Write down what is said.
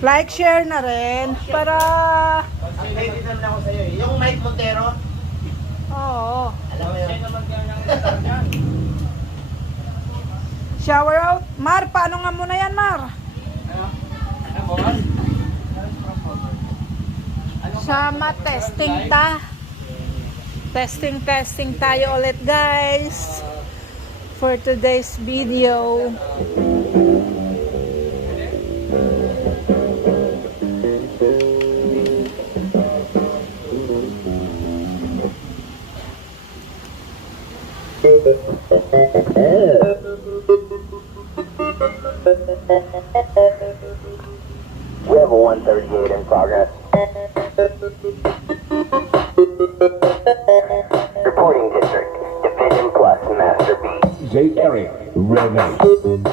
Like, share na rin. Para... Updated naman ako sa'yo eh. Yung Mike Montero, Oo. alam mo yun? Shower out. Mar, paano nga muna yan, Mar? Sama, testing ta. Testing tayo ulit, guys. For today's video. We have a 138 in progress. Reporting district, Division Plus Master B. J. Eric, Renee.